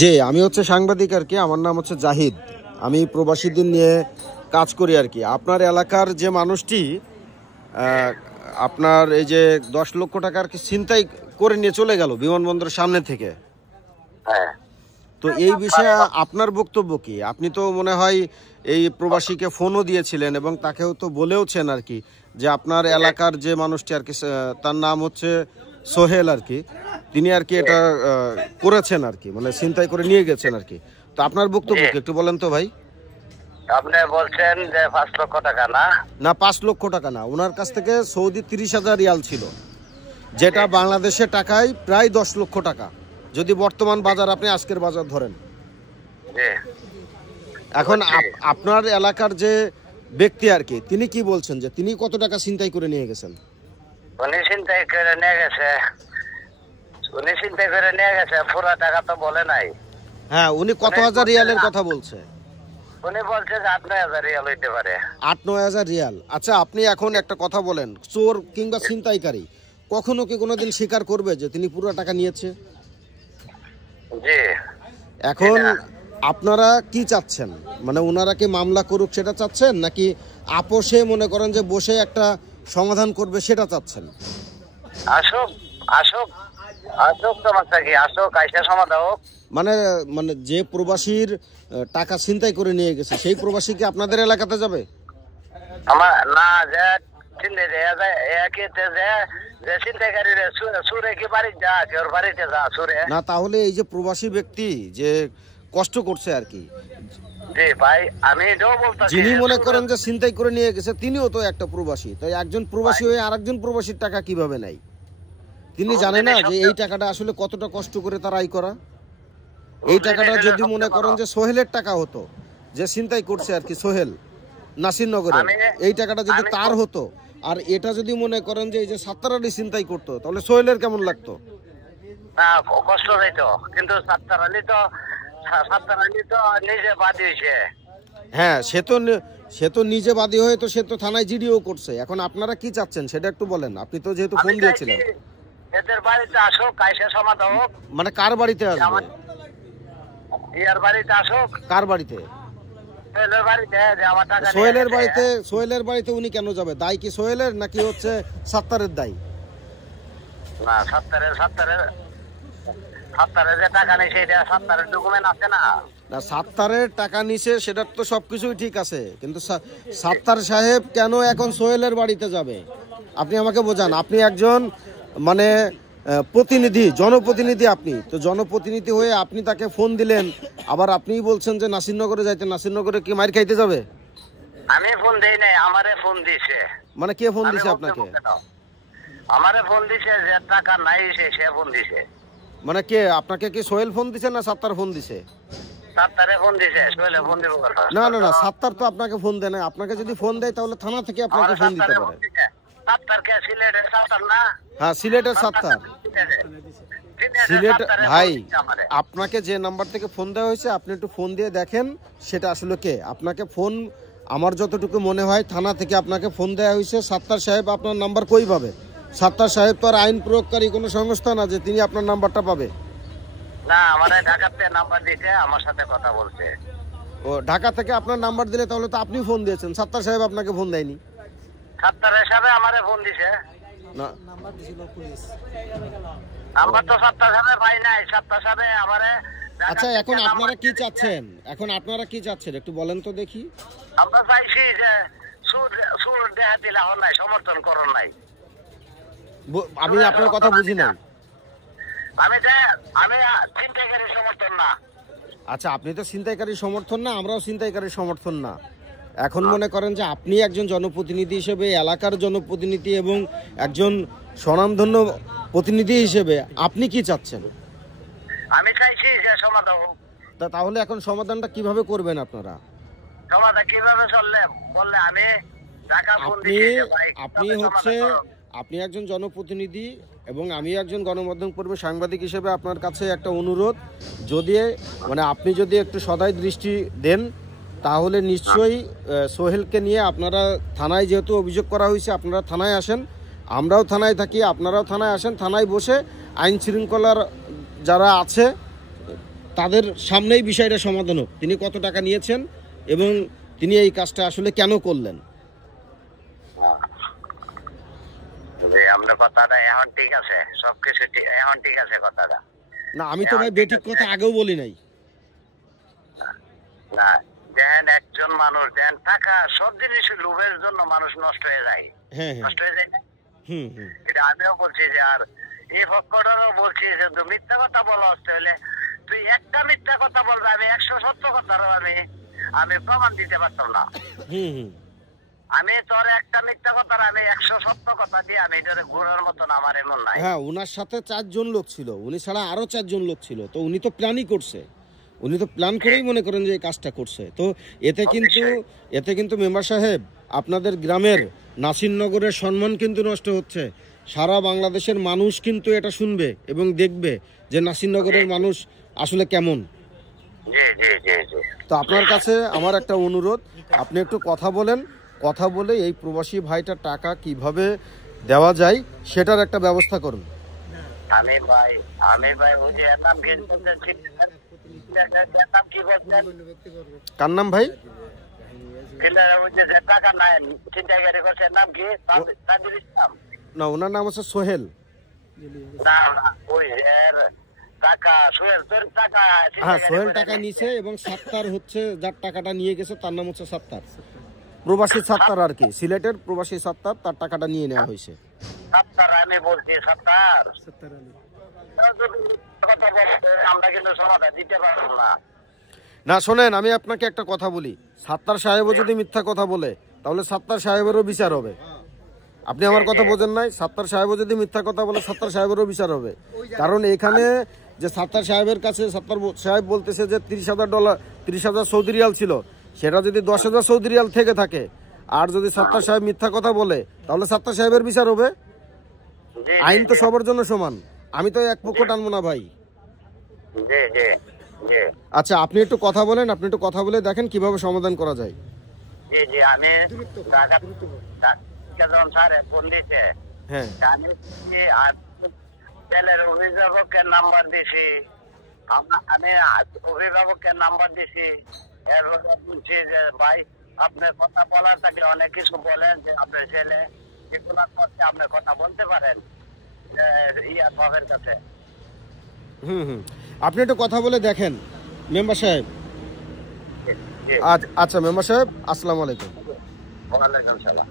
জি, আমি হচ্ছে সাংবাদিক আর কি। আমার নাম হচ্ছে জাহিদ। আমি প্রবাসীদের নিয়ে কাজ করি আর কি। আপনার এলাকার যে মানুষটি আপনার এই যে 10 লক্ষ টাকা আর কি ছিনতাই করে নিয়ে চলে গেল বিমানবন্দরের সামনে থেকে, তো এই বিষয়ে আপনার বক্তব্য কি? আপনি তো মনে হয় এই প্রবাসীকে ফোনও দিয়েছিলেন এবং তাকেও তো বলেওছেন আর কি যে আপনার এলাকার যে মানুষটি আর কি, তার নাম হচ্ছে সোহেল আর কি, তিনি আর কি এটা করেছেন আর কি, মানে ছিনতাই করে নিয়ে গেছেন আর কি। তো আপনার বক্তব্য কি একটু বলেন তো ভাই। আপনি বলছেন যে 5 লক্ষ টাকা না? না, 5 লক্ষ টাকা না, ওনার কাছ থেকে সৌদি 30,000 রিয়াল ছিল, যেটা বাংলাদেশের টাকায় প্রায় 10 লক্ষ টাকা, যদি বর্তমান বাজার আপনি আজকের বাজার ধরেন। এখন আপনার এলাকার যে ব্যক্তি আর কি, তিনি কি বলছেন যে তিনি কত টাকা ছিনতাই করে নিয়ে গেছেন? উনি ছিনতাই করে নিয়ে গেছে, পুরো টাকা তো বলে নাই। হ্যাঁ, উনি কত হাজার রিয়ালের কথা বলছে? উনি বলছে যে 8-9 হাজার রিয়াল হইতে পারে। 8-9 হাজার রিয়াল। আচ্ছা, আপনি এখন একটা কথা বলেন, চোর কিংবা ছিনতাইকারী কখনো কি কোনোদিন স্বীকার করবে যে তিনি পুরো টাকা নিয়েছে? জি। এখন আপনারা কি চাচ্ছেন? মানে ওনারা কি মামলা করুক সেটা চাচ্ছেন, নাকি আপোষে মনে করেন যে বসে একটা সমাধান করবে সেটা চাচ্ছেন? আসুক সমস্যা কি, আইসা সমাধান হোক। মানে যে প্রবাসীর টাকা ছিনতাই করে নিয়ে গেছে সেই প্রবাসী কি আপনাদের এলাকাতে যাবে? আমার না, যে চিন্তা যে চিন্তাকারী সুরে কি বাড়ি যা, কেউ বাড়িতে যা সুরে না, তাহলে এই যে প্রবাসী ব্যক্তি যে কষ্ট করছে আর কি, জি ভাই, আমি এটাও বলতাছি, যিনি মনে করেন যে ছিনতাই করে নিয়ে গেছে তিনিও তো একটা প্রবাসী, তাই একজন প্রবাসী হয়ে আরেকজন প্রবাসীর টাকা কিভাবে নেয়? তিনি জানে না যে এই টাকাটা আসলে কতটা কষ্ট করে তার আয় করা? এই টাকাটা যদি মনে করেন যে সোহেলের টাকা হতো, যে ছিনতাই করছে আর কি সোহেল নাসিরনগরে, এই টাকাটা যদি তার হতো, আর এটা যদি মনে করেন যে এই যে সাত্তারালি ছিনতাই করতো, তাহলে সোহেলের কেমন লাগতো? না, কষ্ট হইতো, কিন্তু সাত্তারালি তো নিজে বাদী হয়েছে। হ্যাঁ, সে তো নিজে বাদী হয়ে তো সে তো থানায় জিডিও করছে। এখন আপনারা কি চাচ্ছেন সেটা একটু বলেন। আপনি তো যেহেতু ফোন দিয়েছিলেন, এদের বাড়িতে আসুক, কাইসা সমাধান হোক। মানে কার বাড়িতে আসবে? ইয়ার বাড়িতে আসুক। কার বাড়িতে? সোহেলের বাড়িতে। যে আমার টাকা সোহেলের বাড়িতে উনি কেন যাবে? দায় কি সোহেলের নাকি হচ্ছে সাত্তারের দায়? না, সাত্তারের যে টাকা নিছে এটা সাত্তারের ডকুমেন্ট আছে না? না, সাত্তারের টাকা নিছে সেটা তো সবকিছুই ঠিক আছে, কিন্তু সাত্তার সাহেব কেন এখন সোহেলের বাড়িতে যাবে? আপনি আমাকে বোঝান। আপনি একজন মানে প্রতিনিধি, জনপ্রতিনিধি। আপনি তো জনপ্রতিনিধি হয়ে আপনি তাকে ফোন দিলেন, আবার আপনিই বলছেন যে নাসিরনগরে যাইতে। নাসিরনগরে কি মার খাইতে যাবে? আমি ফোন দেই নাই, আমারে ফোন দিছে। মানে কে ফোন দিছে আপনাকে? আমারে ফোন দিছে, যে টাকা নাই সে ফোন দিছে। মানে কে আপনাকে? কি সোহেল ফোন দিছে না সাত্তার ফোন দিছে? সাত্তারে ফোন দিছে, সোহেলে ফোন দিব না। সাত্তার তো আপনাকে ফোন দেয় না। আপনাকে যদি ফোন দেয় তাহলে থানা থেকে আপনাকে ফোন দিতে পারে। সাত্তার কে সিলেটের সাত্তার না? হ্যাঁ, সিলেটের সাত্তার। সিলেট ভাই, আপনাকে যে নাম্বার থেকে ফোন দেওয়া হয়েছে আপনি একটু ফোন দিয়ে দেখেন সেটা আসলে কে আপনাকে ফোন। আমার যতটুকু মনে হয় থানা থেকে আপনাকে ফোন দেওয়া হয়েছে। সাত্তার সাহেব আপনার নাম্বার কই পাবে? সাত্তার সাহেব তো আর আইন প্রয়োগকারী কোনো সংস্থা না যে তিনি আপনার নাম্বারটা পাবে। না, আমারে ঢাকাতে নাম্বার দিতে, আমার সাথে কথা বলছে। ও, ঢাকা থেকে আপনার নাম্বার দিলে তাহলে তো আপনি ফোন দিয়েছেন, সাত্তার সাহেব আপনাকে ফোন দেয়নি। সাত্তার সাহেব আমারে ফোন দিছে না, নাম্বার দিছিল পুলিশ। নাম্বার তো সাত্তার সাহেব পাই নাই, সাত্তার সাহেব আমারে। আচ্ছা, এখন আপনারা কি চাচ্ছেন? একটু বলেন তো দেখি। আমরা চাইছি যে সুর দেখা দিলে হন নাই, সমর্থন করন নাই। আমি আপনার কথা বুঝি নাই। আমি ছিনতাইকারী সমর্থন না। আচ্ছা, আপনি তো ছিনতাইকারী সমর্থন না, আমরাও ছিনতাইকারী সমর্থন না। এখন মনে করেন যে আপনি একজন জনপ্রতিনিধি হিসেবে, এলাকার জনপ্রতিনিধি এবং একজন স্বনামধন্য প্রতিনিধি হিসেবে আপনি কি চাচ্ছেন? আমি চাইছি যে সমাধান হোক। তাহলে এখন সমাধানটা কিভাবে করবেন আপনারা? সমাধান কিভাবে চললে বললে আমি আপনি একজন জনপ্রতিনিধি এবং আমি একজন গণমাধ্যম কর্মী, সাংবাদিক হিসেবে আপনার কাছে একটা অনুরোধ, যদি মানে আপনি যদি একটু সদয় দৃষ্টি দেন তাহলে নিশ্চয়ই সোহেলকে নিয়ে আপনারা থানায়, যেহেতু অভিযোগ করা হয়েছে, আপনারা থানায় আসেন। আমরাও থানায় থাকি, আপনারাও থানায় আসেন। থানায় বসে আইন শৃঙ্খলার যারা আছে তাদের সামনেই বিষয়টা সমাধান হোক। তিনি কত টাকা নিয়েছেন এবং তিনি এই কাজটা আসলে কেন করলেন। আমরা কথাটা এখন ঠিক আছে, সবকিছু এখন ঠিক আছে কথাটা। না আমি তো ভাই বেঠিক কথা আগেও বলি নাই। না দেখেন একজন মানুষ দেখেন টাকা সব জিনিস লোভের জন্য মানুষ নষ্ট হয়ে যায়। হ্যাঁ নষ্ট হয়ে যায় না? হুম হুম। এটা আমিও বলছি যে, আর এই পক্ষটারও বলছি যে তুই মিথ্যা কথা বলা হচ্ছে হলে তুই একটা মিথ্যা কথা বলবে, আমি 100 সত্য কথারও আমি প্রমাণ দিতে পারতাম না। হুম হুম। আমি তোর একটা মিথ্যা কথার আমি 100 সত্য কথা দিয়ে আমি এটার গুণের মতন আমার এমন নাই। হ্যাঁ ওনার সাথে 4 জন লোক ছিল, উনি ছাড়া আরো 4 জন লোক ছিল। তো উনি তো প্ল্যানই করছে, উনি তো প্ল্যান করেই মনে করেন যে এই কাজটা করছে। তো এতে কিন্তু মেম্বার সাহেব আপনাদের গ্রামের নাসিরনগরের সম্মান কিন্তু নষ্ট হচ্ছে। সারা বাংলাদেশের মানুষ কিন্তু এটা শুনবে এবং দেখবে যে নাসিরনগরের মানুষ আসলে কেমন। জি জি জি জি। তো আপনার কাছে আমার একটা অনুরোধ, আপনি একটু কথা বলেন, কথা বলে এই প্রবাসী ভাইটার টাকা কিভাবে দেওয়া যায় সেটার একটা ব্যবস্থা করুন। আমি ভাই ওই যে নাম কি বলছেন? কার নাম ভাই? ওই যে টাকা নাই চিন্তাকারী করছে নাম কি? তানজিল ইসলাম। না ওনার নাম হচ্ছে সোহেল। না ওই এর টাকা সোহেল, তোর টাকা হ্যাঁ সোহেল টাকা নিছে এবং সাত্তার হচ্ছে যার টাকাটা নিয়ে গেছে তার নাম হচ্ছে সাত্তার, প্রবাসী সাত্তার আর কি, সিলেটের প্রবাসী সাত্তার, তার টাকাটা নিয়ে নেওয়া হয়েছে। সাত্তার আমি বলছি সাত্তার কথা বলতে আমরা কিন্তু সমাধান দিতে পারবো না। না শোনেন আমি আপনাকে একটা কথা বলি, সাত্তার সাহেবও যদি মিথ্যা কথা বলে তাহলে সাত্তার সাহেবেরও বিচার হবে। আপনি আমার কথা বোঝেন নাই? সাত্তার সাহেবও যদি মিথ্যা কথা বলে সাত্তার সাহেবেরও বিচার হবে। কারণ এখানে যে সাত্তার সাহেবের কাছে সাত্তার সাহেব বলতেছে যে $30,000 $30,000 সৌদি রিয়াল ছিল, সেটা যদি 10,000 সৌদি রিয়াল থেকে থাকে, আর যদি সাত্তার সাহেব মিথ্যা কথা বলে তাহলে সাত্তার সাহেবের বিচার হবে। আইন তো সবার জন্য সমান, আমি তো এক পক্ষ টানবো না ভাই। আচ্ছা আপনি একটু কথা বলেন, আপনি একটু কথা বলে দেখেন কিভাবে সমাধান করা যায়। জি জি আমি ফোন দিতে, হ্যাঁ আমি ছেলের অভিভাবকের নাম্বার দিছি, আমি অভিভাবকের নাম্বার দিছি। এরপরে বলছি যে ভাই আপনার কথা বলার থাকলে অনেক কিছু বলেন যে আপনার ছেলে যেগুলো করছে আপনি কথা বলতে পারেন ইয়ার বাবার কাছে। আপনি একটু কথা বলে দেখেন মেম্বার সাহেব। আচ্ছা মেম্বার সাহেব আসসালামু আলাইকুম। ওয়ালাইকুম সালাম।